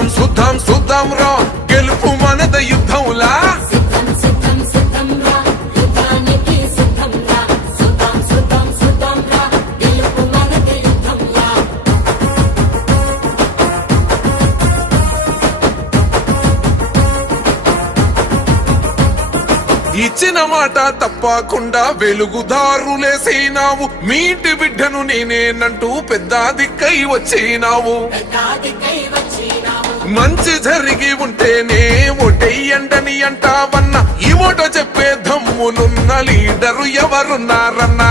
సుద్ధం సుద్ధం సుద్ధం రా. గెలుపు మనద యుద్ధంలా ఇచ్చిన మాట తప్పకుండా వెలుగుదారులేసినావు మీ ఇంటి బిడ్డను నేనేనంటూ పెద్ద దిక్కై వచ్చినావు మంచి జరిగి ఉంటేనే ఒటెయ్యండని అంటావన్న. ఈ చెప్పే దమ్ములున్న లీడరు ఎవరున్నారన్నా?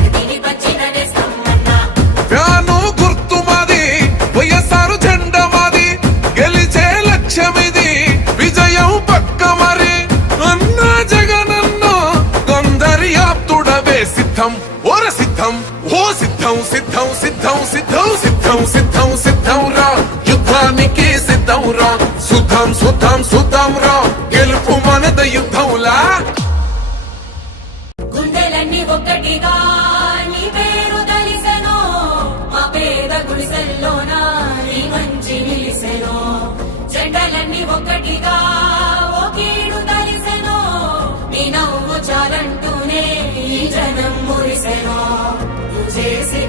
సిద్ధం ఓర సిద్ధం ఓ సిద్ధం సిద్ధం సిద్ధం సిద్ధం సిద్ధం సిద్ధం సిద్ధం రా. యుద్ధానికి సిద్ధం రా. సుధం సుధం సుధం రా. గెలుపు మనద యుద్ధంలా. గుండెలన్నీ ఒక్కటిగా నువ్వు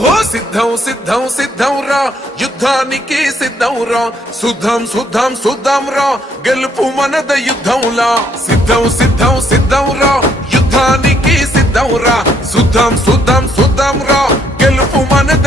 ఓహో సిద్ధం సిద్ధం సిద్ధం రా. యుద్ధానికి సిద్ధం రా. శుద్ధం శుద్ధం శుద్ధం రా. గెలుపు మనద యుద్ధంలా సిద్ధం సిద్ధం సిద్ధం రా. యుద్ధానికి సిద్ధం రా. శుద్ధం శుద్ధం శుద్ధం రా. గెలుపు మనద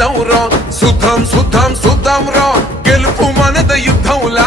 చేద్దాం రా. శుద్ధం శుద్ధం శుద్ధం రా. గెలుపు మనద యుద్ధంలా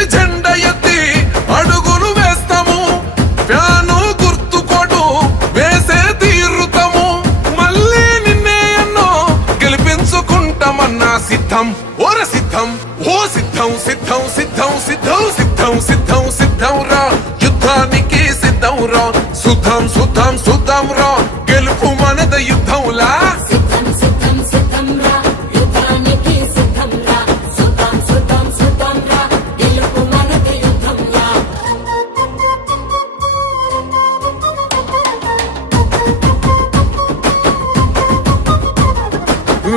యుద్ధంలా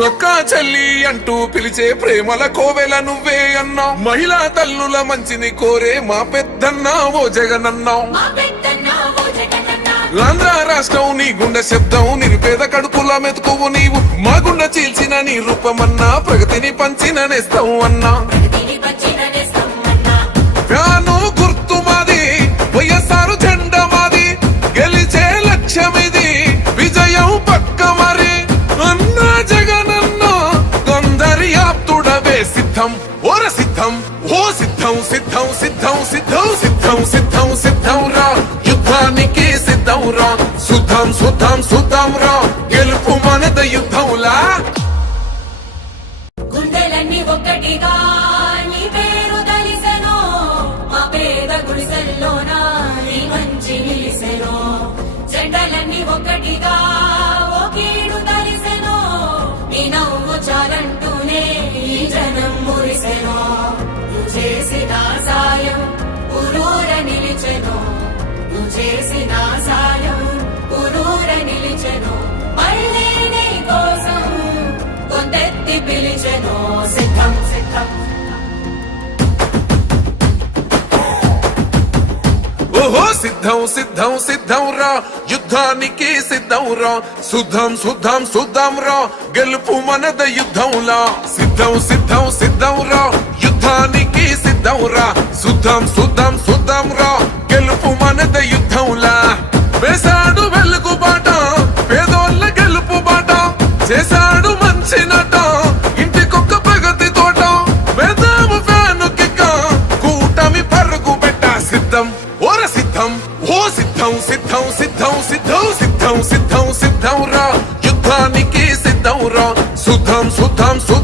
అక్క చెల్లి అంటూ పిలిచే ప్రేమల కోవెల నువ్వే అన్నావు. మహిళా తల్లుల మంచిని కోరే మా పెద్దన్న ఓ జగనన్నావు. ఆంధ్ర రాష్ట్రం నీ గుండె శబ్దం నిరుపేద కడుపుల మెతుకువు నీవు. మా గుండె చీల్చిన నీ రూపమన్నా ప్రగతిని పంచిన నేస్తావు అన్నా. ప్రగతిని గుర్తు మాది వైఎస్ఆర్ జెండా మాది. గెలిచే లక్ష్యమిది విజయం పక్క మరి. అన్న జగనన్న కొందరి ఆప్తుడవే సిద్ధం. ఓర సిద్ధం ఓ సిద్ధం సిద్ధం సిద్ధం సిద్ధం సిద్ధం సిద్ధం. చేసిన సాయం ఊరూర నిలిచెను. మళ్ళీ నీ కోసం కొందెత్తి పిలిచెను. సిద్ధం సిద్ధం. ఓహో సిద్ధం సిద్ధం సిద్ధం రా. యుద్ధానికి సిద్ధం రా. శుద్ధం శుద్ధం శుద్ధం రా. గెలుపు మనద యుద్ధంలా సిద్ధం సిద్ధం సిద్ధం రా. యుద్ధానికి సిద్ధం రా. శుద్ధం శుద్ధం శుద్ధం రా. సిద్ధం ఓ సిద్ధం సిద్ధం సిద్ధం సిద్ధం సిద్ధం సిద్ధం సిద్ధం రా. యుద్ధానికి సిద్ధం రా. సుధం సుధం సుధం